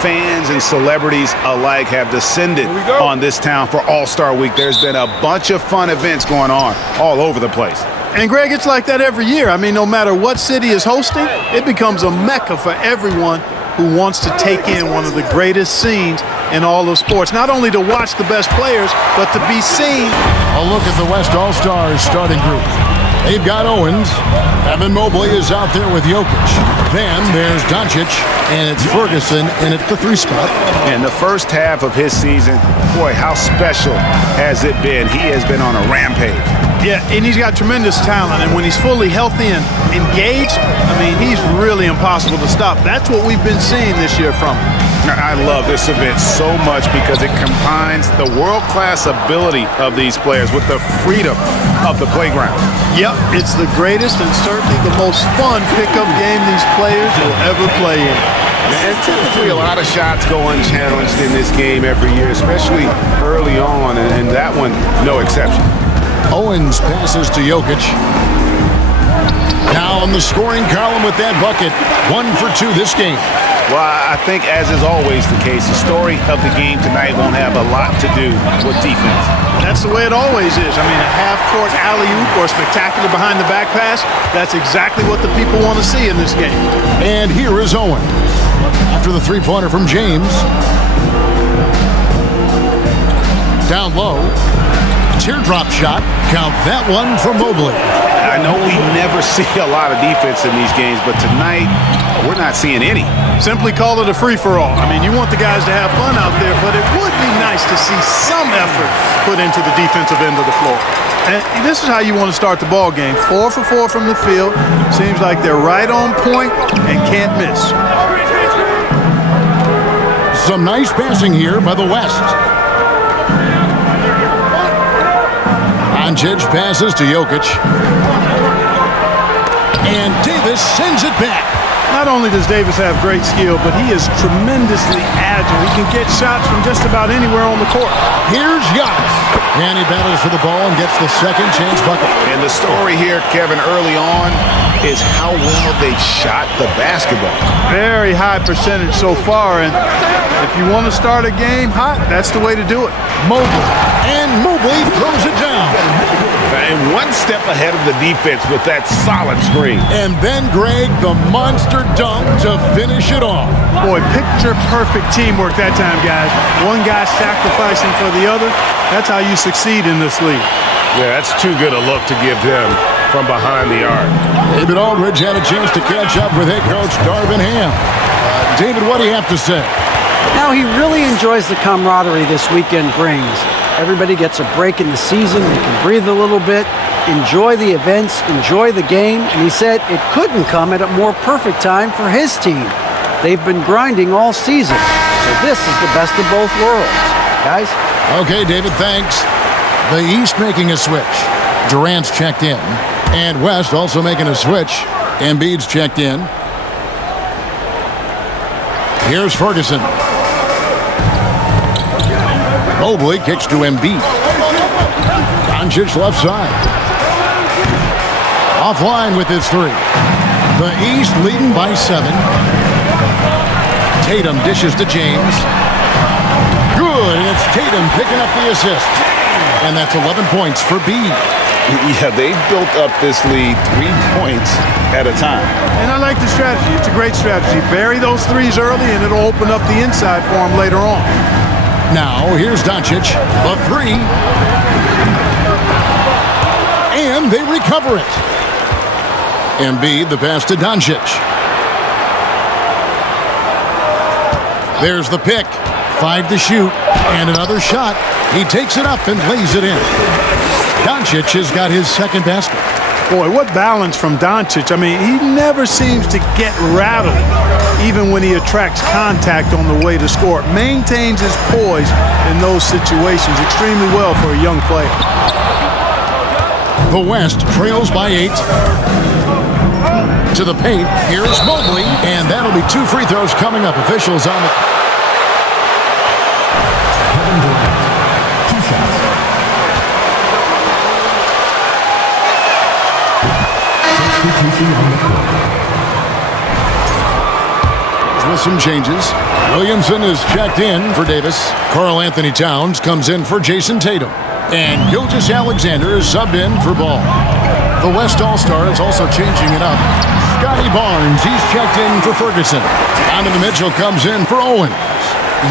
fans and celebrities alike have descended on this town for All-Star Week. There's been a bunch of fun events going on all over the place. And, Greg, it's like that every year. I mean, no matter what city is hosting, it becomes a mecca for everyone who wants to take in one of the greatest scenes in all of sports. Not only to watch the best players, but to be seen. A look at the West All-Stars starting group. They've got Owens. Evan Mobley is out there with Jokic. Then there's Doncic, and it's Ferguson in at the 3 spot. In the first half of his season, boy, how special has it been? He has been on a rampage. Yeah, and he's got tremendous talent, and when he's fully healthy and engaged, I mean, he's really impossible to stop. That's what we've been seeing this year from him. I love this event so much because it combines the world-class ability of these players with the freedom of the playground. Yep, it's the greatest and certainly the most fun pickup game these players will ever play in. And typically a lot of shots go unchallenged in this game every year, especially early on, and that one, no exception. Owens passes to Jokic. Now in the scoring column with that bucket. 1 for 2 this game. Well, I think, as is always the case, the story of the game tonight won't have a lot to do with defense. That's the way it always is. I mean, a half-court alley-oop or spectacular behind-the-back pass, that's exactly what the people want to see in this game. And here is Owens. After the three-pointer from James. Down low. Teardrop shot. Count that one for Mobley. I know we never see a lot of defense in these games, but tonight we're not seeing any. Simply call it a free-for-all. I mean, you want the guys to have fun out there, but it would be nice to see some effort put into the defensive end of the floor. And this is how you want to start the ball game. 4 for 4 from the field. Seems like they're right on point and can't miss. Some nice passing here by the West. Doncic passes to Jokic. And Davis sends it back. Not only does Davis have great skill, but he is tremendously agile. He can get shots from just about anywhere on the court. Here's Giannis. And he battles for the ball and gets the second chance bucket. And the story here, Kevin, early on is how well they've shot the basketball. Very high percentage so far, and if you want to start a game hot, that's the way to do it. Mobley. And Mobley throws it down. And one step ahead of the defense with that solid screen. And then, Greg, the monster dunk to finish it off. Boy, picture-perfect teamwork that time, guys. One guy sacrificing for the other. That's how you succeed in this league. Yeah, that's too good a look to give them from behind the arc. David Aldridge had a chance to catch up with head coach Darvin Ham. David, what do you have to say? Now, he really enjoys the camaraderie this weekend brings. Everybody gets a break in the season. They can breathe a little bit, enjoy the events, enjoy the game. And he said it couldn't come at a more perfect time for his team. They've been grinding all season. So this is the best of both worlds. Guys? Okay, David, thanks. The East making a switch. Durant's checked in. And West also making a switch. Embiid's checked in. Here's Ferguson. Mobley kicks to Embiid. Doncic left side. Offline with his 3. The East leading by 7. Tatum dishes to James. Good, and it's Tatum picking up the assist. And that's 11 points for B. Yeah, they've built up this lead 3 points at a time. And I like the strategy. It's a great strategy. Bury those threes early, and it'll open up the inside for them later on. Now, here's Doncic, the 3. And they recover it. Embiid, the pass to Doncic. There's the pick. 5 to shoot. And another shot. He takes it up and lays it in. Doncic has got his second basket. Boy, what balance from Doncic. I mean, he never seems to get rattled, even when he attracts contact on the way to score. Maintains his poise in those situations extremely well for a young player. The West trails by 8. To the paint, here's Mobley, and that'll be 2 free throws coming up. Officials on the... With some changes. Williamson is checked in for Davis. Karl Anthony Towns comes in for Jason Tatum. And Gilgeous-Alexander is subbed in for Ball. The West All-Star is also changing it up. Scotty Barnes, he's checked in for Ferguson. Donovan Mitchell comes in for Owens.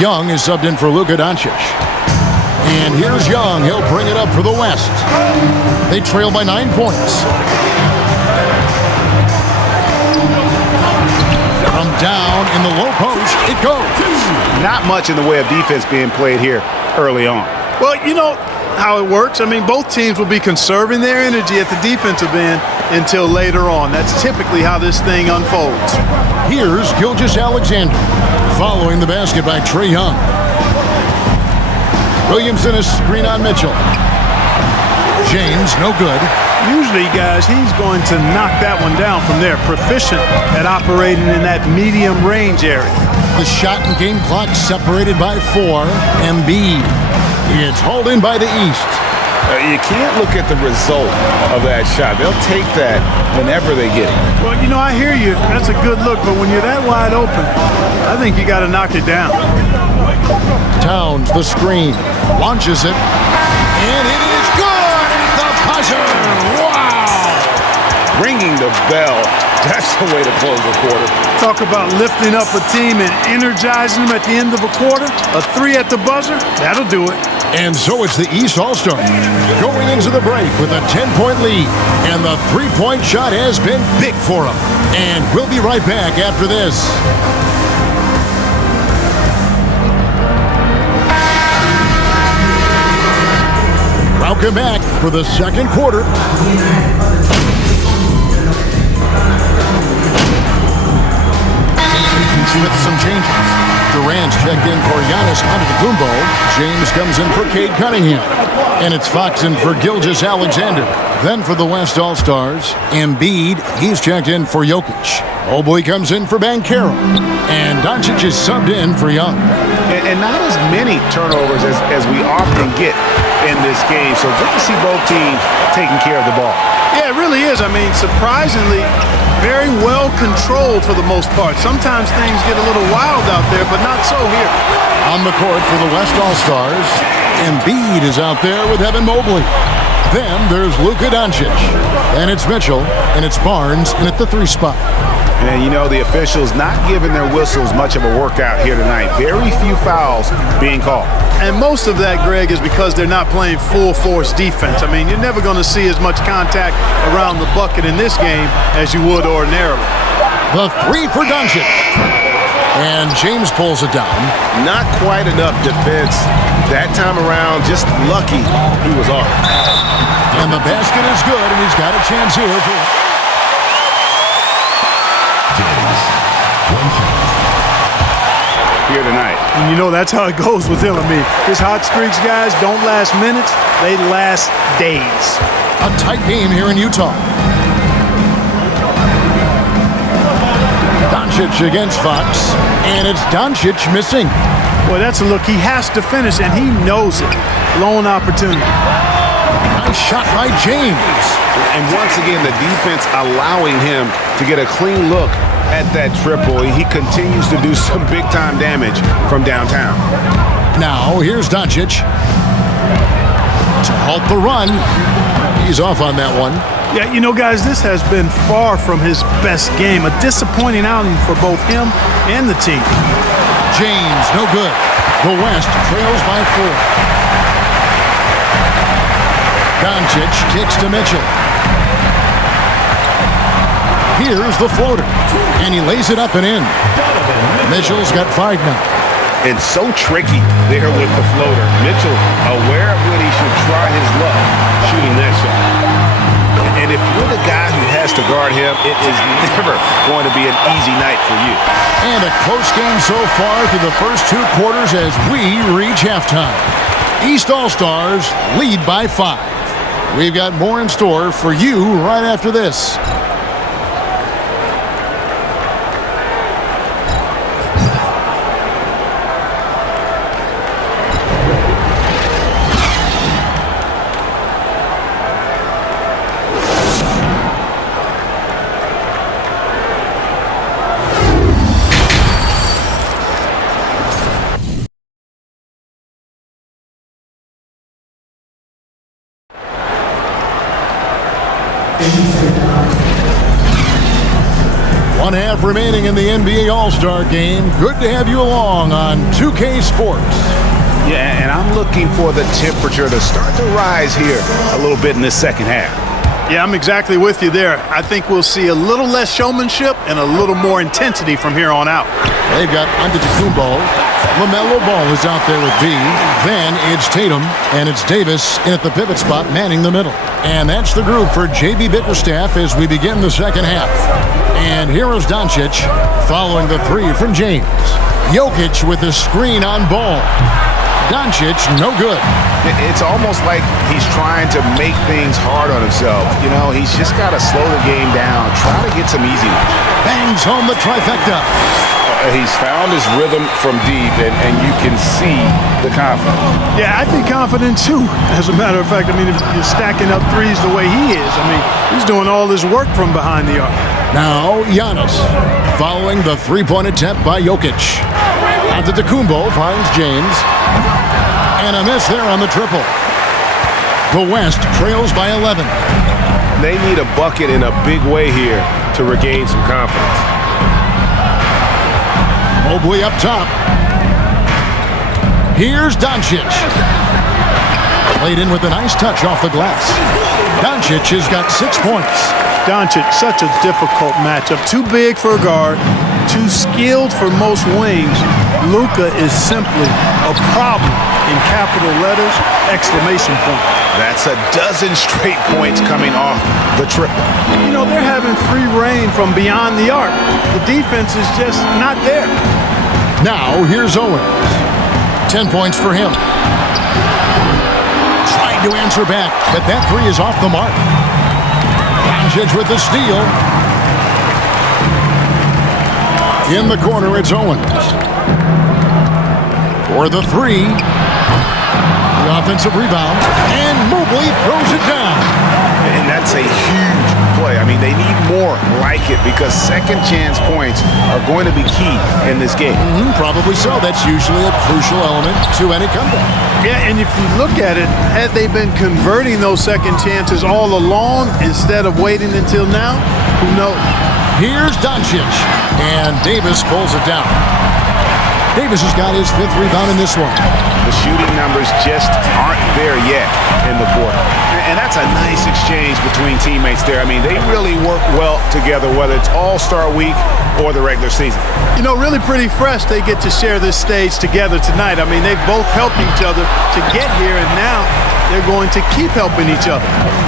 Young is subbed in for Luka Doncic. And here's Young. He'll bring it up for the West. They trail by 9 points. From down in the low post, it goes. Not much in the way of defense being played here early on. Well, you know how it works. I mean, both teams will be conserving their energy at the defensive end until later on. That's typically how this thing unfolds. Here's Gilgeous-Alexander following the basket by Trae Young. Williamson is screen on Mitchell. James, no good. Usually, guys, he's going to knock that one down from there. Proficient at operating in that medium range area. The shot and game clock separated by 4. Embiid. It's hauled in by the East. You can't look at the result of that shot. They'll take that whenever they get it. Well, you know, I hear you. That's a good look, but when you're that wide open, I think you got to knock it down. Towns, the screen, launches it, and it is good at the buzzer. Wow! Ringing the bell. That's the way to close a quarter. Talk about lifting up a team and energizing them at the end of a quarter. A 3 at the buzzer, that'll do it. And so it's the East All-Star going into the break with a 10-point lead. And the three-point shot has been big for him. And we'll be right back after this. Welcome back for the second quarter. With some changes. Durant's checked in for Giannis Antetokounmpo. James comes in for Cade Cunningham. And it's Fox in for Gilgeous-Alexander. Then for the West All-Stars, Embiid, he's checked in for Jokic. Mobley comes in for Banchero. And Doncic is subbed in for Young. And not as many turnovers as we often get in this game. So good to see both teams taking care of the ball. Yeah, it really is. I mean, surprisingly, very well controlled for the most part. Sometimes things get a little wild out there, but not so here. On the court for the West All-Stars, Embiid is out there with Evan Mobley. Then there's Luka Doncic. And it's Mitchell, and it's Barnes, and at the 3 spot. And you know, the officials not giving their whistles much of a workout here tonight. Very few fouls being called. And most of that, Greg, is because they're not playing full force defense. I mean, you're never going to see as much contact around the bucket in this game as you would ordinarily. The 3 for Doncic. And James pulls it down. Not quite enough defense that time around. Just lucky he was off. And the basket is good, and he's got a chance here for here tonight. And you know that's how it goes with him. I mean, his hot streaks, guys, don't last minutes. They last days. a tight game here in Utah. Doncic against Fox, and it's Doncic missing. Boy, that's a look he has to finish, and he knows it. Lone opportunity. Nice shot by James. And once again, the defense allowing him to get a clean look at that triple. He continues to do some big-time damage from downtown. Now, here's Doncic to halt the run. He's off on that one. Yeah, you know, guys, this has been far from his best game. A disappointing outing for both him and the team. James, no good. The West trails by 4. Doncic kicks to Mitchell. Here's the floater, and he lays it up and in. Mitchell's got 5 now. It's so tricky there with the floater. Mitchell aware of when he should try his luck shooting that shot. And if you're the guy who has to guard him, it is never going to be an easy night for you. And a close game so far through the first 2 quarters as we reach halftime. East All-Stars lead by 5. We've got more in store for you right after this. One half remaining in the NBA All-Star game. Good to have you along on 2K Sports. Yeah, and I'm looking for the temperature to start to rise here a little bit in this second half. Yeah, I'm exactly with you there. I think we'll see a little less showmanship and a little more intensity from here on out. They've got Antetokounmpo. LaMelo Ball is out there with B. Then it's Tatum, and it's Davis in at the pivot spot, manning the middle. And that's the group for J.B. Bickerstaff as we begin the second half. And here is Doncic following the three from James. Jokic with a screen on Ball. Doncic, no good. It's almost like he's trying to make things hard on himself. You know, he's just got to slow the game down, try to get some easy ones. Bangs home the trifecta. He's found his rhythm from deep, and you can see the confidence. Yeah, I'd be confident too. As a matter of fact, I mean, if you're stacking up threes the way he is, I mean, he's doing all his work from behind the arc. Now, Giannis, following the three-point attempt by Jokic. Antetokounmpo finds James. And a miss there on the triple. The West trails by 11. They need a bucket in a big way here to regain some confidence. Mobley up top. Here's Doncic. Played in with a nice touch off the glass. Doncic has got 6 points. Doncic, such a difficult matchup. Too big for a guard, too skilled for most wings. Luka is simply a problem in capital letters, exclamation point. That's a dozen straight points coming off the triple. You know, they're having free reign from beyond the arc. The defense is just not there. Now, here's Owens. 10 points for him. Trying to answer back, but that three is off the mark. Doncic with the steal. In the corner, it's Owens. For the three. The offensive rebound. And Mobley throws it down. And that's a huge play. I mean, they need more like it because second chance points are going to be key in this game. Probably so. That's usually a crucial element to any comeback. Yeah, and if you look at it, had they been converting those second chances all along instead of waiting until now, who knows? Here's Doncic. And Davis pulls it down. Davis has got his 5th rebound in this one. The shooting numbers just aren't there yet in the quarter. And that's a nice exchange between teammates there. I mean, they really work well together, whether it's All-Star Week or the regular season. You know, really pretty fresh they get to share this stage together tonight. I mean, they've both helped each other to get here, and now they're going to keep helping each other.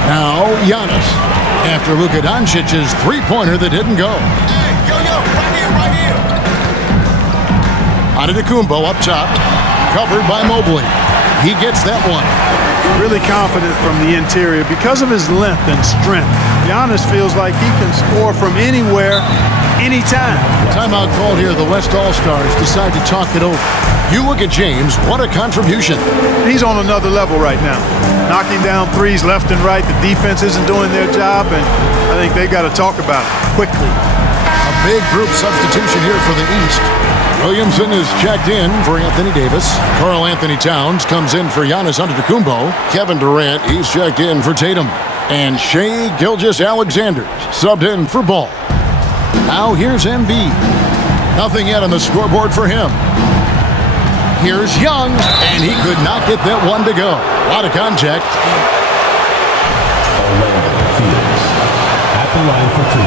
Now, Giannis. After Luka Doncic's three-pointer that didn't go. Right here. Antetokounmpo up top. Covered by Mobley. He gets that one. Really confident from the interior because of his length and strength. Giannis feels like he can score from anywhere, anytime. Timeout called here. The West All-Stars decide to talk it over. You look at James. What a contribution. He's on another level right now. Knocking down threes left and right. The defense isn't doing their job, and I think they've got to talk about it quickly. A big group substitution here for the East. Williamson is checked in for Anthony Davis. Karl Anthony Towns comes in for Giannis Antetokounmpo. Kevin Durant, he's checked in for Tatum. And Shai Gilgeous-Alexander subbed in for Ball. Now here's Embiid. Nothing yet on the scoreboard for him. Here's Young, and he could not get that one to go. A lot of contact. Orlando Fields at the line for two.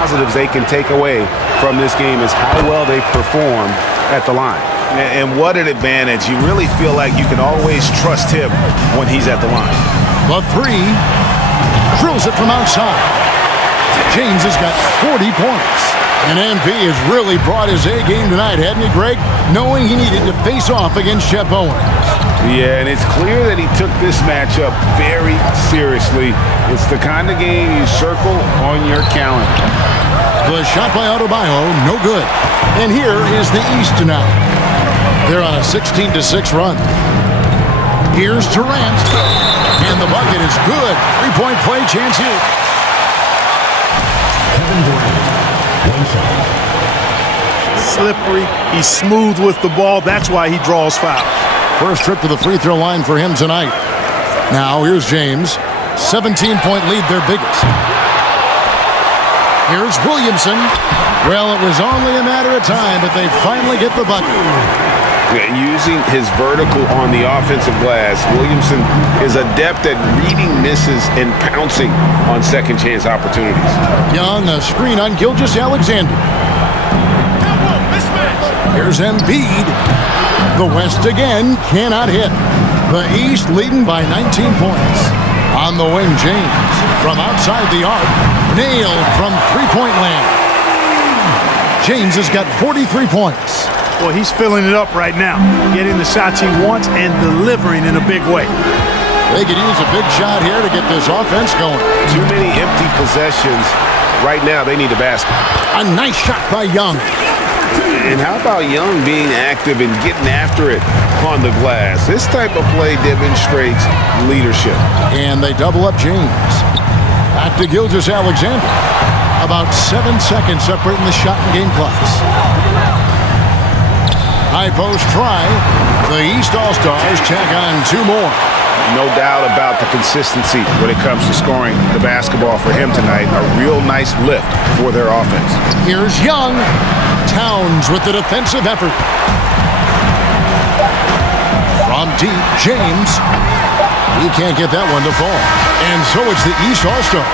Positives they can take away from this game is how well they performed at the line. And what an advantage. You really feel like you can always trust him when he's at the line. The three drills it from outside. James has got 40 points. And MV has really brought his A game tonight, hadn't he, Greg? Knowing he needed to face off against Chet Owens. Yeah, and it's clear that he took this matchup very seriously. It's the kind of game you circle on your calendar. The shot by Adebayo, no good. And here is the East tonight. They're on a 16-6 run. Here's Durant. And the bucket is good. Three-point play chance here. Kevin Durant, one shot. Slippery. He's smooth with the ball. That's why he draws fouls. First trip to the free throw line for him tonight. Now here's James. 17-point lead, their biggest. Here's Williamson. Well, it was only a matter of time, but they finally get the bucket. Using his vertical on the offensive glass, Williamson is adept at reading misses and pouncing on second chance opportunities. Young, a screen on Gilgeous-Alexander. Here's Embiid. The West again cannot hit. The East leading by 19 points. On the wing, James. From outside the arc. Nailed from three-point land. James has got 43 points. Well, he's filling it up right now. Getting the shots he wants and delivering in a big way. They could use a big shot here to get this offense going. Too many empty possessions. Right now, they need a basket. A nice shot by Young. And how about Young being active and getting after it on the glass? This type of play demonstrates leadership. And they double up James. Back to Gilgeous-Alexander. About 7 seconds separating the shot and game clocks. High post try. The East All-Stars tack on 2 more. No doubt about the consistency when it comes to scoring the basketball for him tonight. A real nice lift for their offense. Here's Young. Towns with the defensive effort. From deep, James. He can't get that one to fall. And so it's the East All-Stars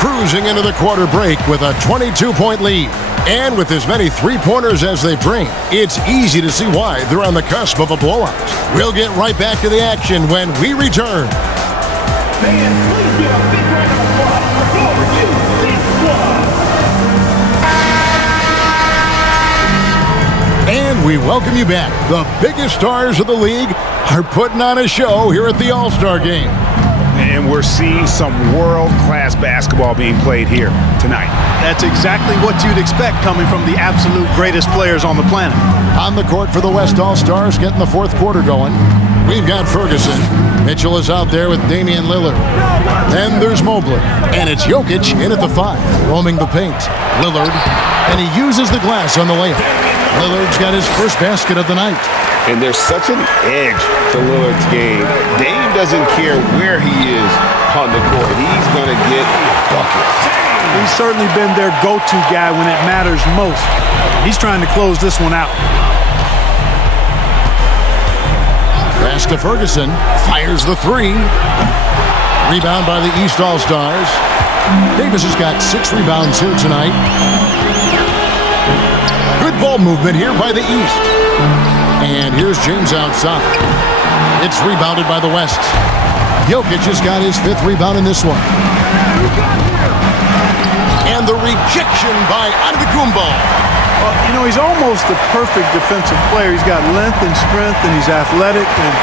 cruising into the quarter break with a 22-point lead. And with as many three-pointers as they bring, it's easy to see why they're on the cusp of a blowout. We'll get right back to the action when we return. Fans, please give a big round of applause for this squad. And we welcome you back. The biggest stars of the league are putting on a show here at the All-Star Game. And we're seeing some world-class basketball being played here tonight. That's exactly what you'd expect coming from the absolute greatest players on the planet. On the court for the West All-Stars, getting the fourth quarter going. We've got Ferguson. Mitchell is out there with Damian Lillard. Then there's Mobley. And it's Jokic in at the 5, roaming the paint. Lillard, and he uses the glass on the layup. Lillard's got his first basket of the night. And there's such an edge to Lillard's game. Dame doesn't care where he is on the court. He's going to get buckets. He's certainly been their go-to guy when it matters most. He's trying to close this one out. Pass to Ferguson. Fires the 3. Rebound by the East All-Stars. Davis has got 6 rebounds here tonight. Good ball movement here by the East. And here's James outside. It's rebounded by the West. Jokic has got his 5th rebound in this one. And the rejection by Antetokounmpo. Well, you know, he's almost the perfect defensive player. He's got length and strength, and he's athletic. And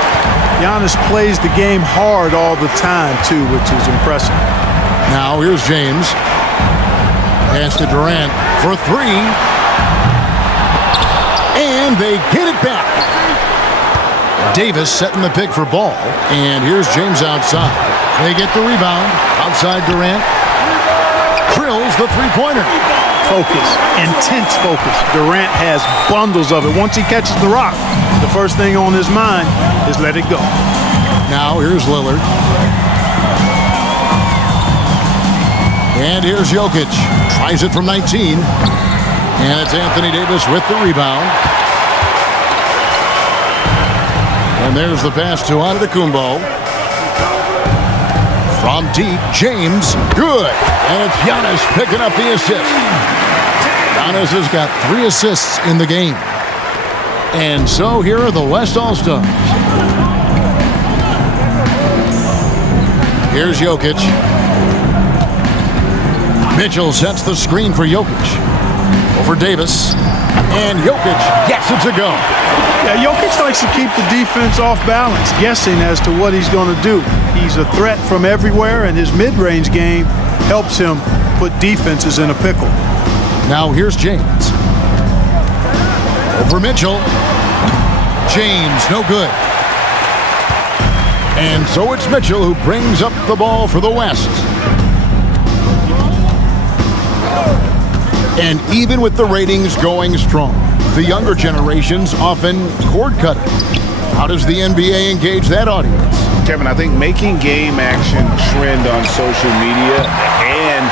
Giannis plays the game hard all the time, too, which is impressive. Now here's James. Pass to Durant for 3. And they get it back. Davis setting the pick for ball. And here's James outside. They get the rebound. Outside Durant. Drills the three-pointer. Focus, intense focus. Durant has bundles of it. Once he catches the rock, the first thing on his mind is let it go. Now here's Lillard. And here's Jokic. Tries it from 19. And it's Anthony Davis with the rebound. And there's the pass to Antetokounmpo. From deep, James. Good. And it's Giannis picking up the assist. Giannis has got 3 assists in the game. And so here are the West All-Stars. Here's Jokic. Mitchell sets the screen for Jokic. Over Davis. And Jokic gets it to go. Yeah, Jokic likes to keep the defense off balance, guessing as to what he's going to do. He's a threat from everywhere, and his mid-range game helps him put defenses in a pickle. Now here's James. Over Mitchell. James, no good. And so it's Mitchell who brings up the ball for the West. And even with the ratings going strong, the younger generations often cord cutting. How does the NBA engage that audience? Kevin, I think making game action trend on social media and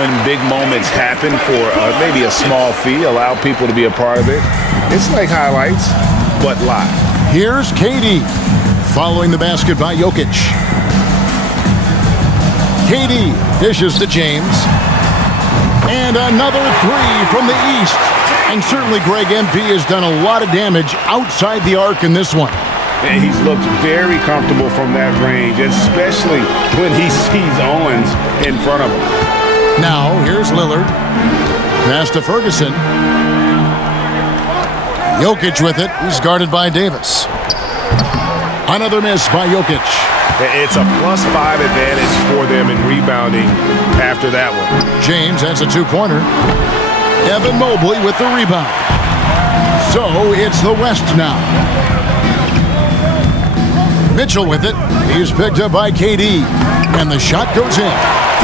when big moments happen for maybe a small fee, allow people to be a part of it. It's like highlights, but live. Here's KD following the basket by Jokic. KD dishes to James. And another three from the East. And certainly Greg MP has done a lot of damage outside the arc in this one. And he's looked very comfortable from that range, especially when he sees Owens in front of him. Now, here's Lillard. Pass to Ferguson. Jokic with it. He's guarded by Davis. Another miss by Jokic. It's a +5 advantage for them in rebounding after that one. James has a two-pointer. Evan Mobley with the rebound. So it's the West now. Mitchell with it. He's picked up by KD. And the shot goes in.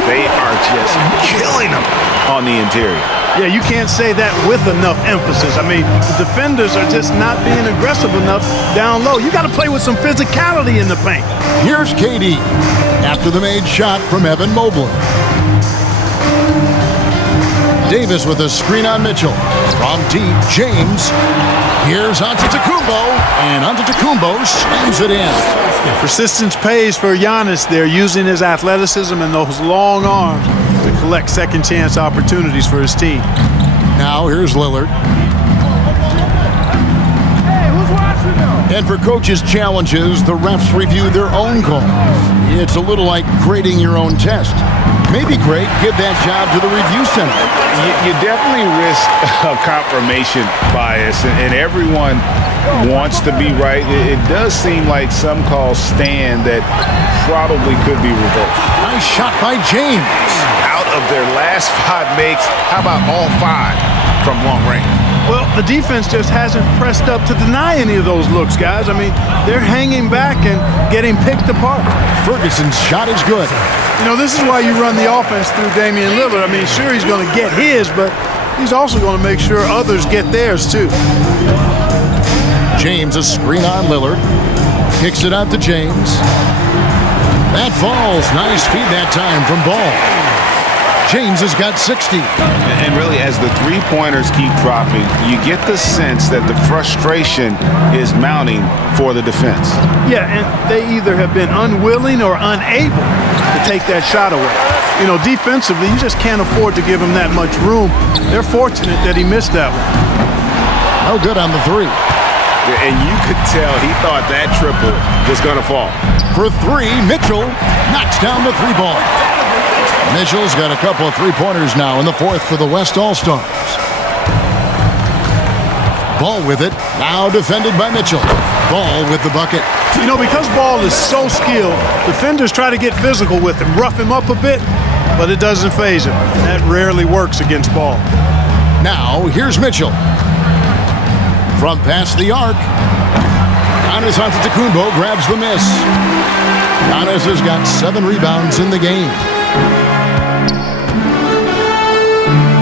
They are just killing them on the interior. Yeah, you can't say that with enough emphasis. I mean, the defenders are just not being aggressive enough down low. You got to play with some physicality in the paint. Here's KD after the made shot from Evan Mobley. Davis with a screen on Mitchell. From deep, James. Here's Antetokounmpo, and Antetokounmpo slams it in. Persistence pays for Giannis there, using his athleticism and those long arms to collect second chance opportunities for his team. Now here's Lillard. Hey, who's watching now? And for coaches' challenges, the refs review their own calls. It's a little like grading your own test. Maybe, Greg, give that job to the review center. You definitely risk a confirmation bias, and everyone wants to be right. It does seem like some calls stand that probably could be reversed. Nice shot by James. Out of their last 5 makes, how about all 5 from long range? Well, the defense just hasn't pressed up to deny any of those looks, guys. I mean, they're hanging back and getting picked apart. Ferguson's shot is good. You know, this is why you run the offense through Damian Lillard. I mean, sure, he's going to get his, but he's also going to make sure others get theirs, too. James, a screen on Lillard. Kicks it out to James. That falls. Nice feed that time from Ball. James has got 60. And really, as the three-pointers keep dropping, you get the sense that the frustration is mounting for the defense. Yeah, and they either have been unwilling or unable to take that shot away. You know, defensively, you just can't afford to give him that much room. They're fortunate that he missed that one. No good on the three. And you could tell he thought that triple was going to fall. For 3, Mitchell knocks down the 3 ball. Mitchell's got a couple of three-pointers now in the 4th for the West All-Stars. Ball with it, now defended by Mitchell. Ball with the bucket. You know, because Ball is so skilled, defenders try to get physical with him, rough him up a bit, but it doesn't faze him. That rarely works against Ball. Now, here's Mitchell. From past the arc, Giannis Antetokounmpo grabs the miss. Giannis has got 7 rebounds in the game.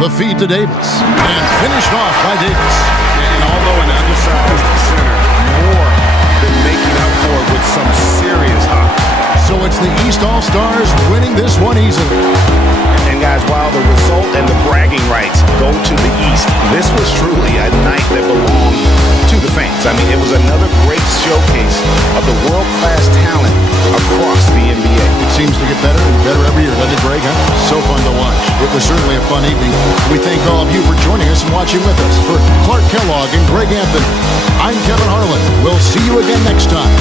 The feed to Davis, and finished off by Davis. And although an undersized center, more than making up for it with some serious hop. So it's the East All-Stars winning this one easily. And guys, while the result and the bragging rights go to the East, this was truly a night that belonged to the fans. I mean, it was another great showcase of the world-class talent across the NBA. It seems to get better and better every year, doesn't it, Greg? Huh? So fun to watch. It was certainly a fun evening. We thank all of you for joining us and watching with us. For Clark Kellogg and Greg Anthony, I'm Kevin Harlan. We'll see you again next time.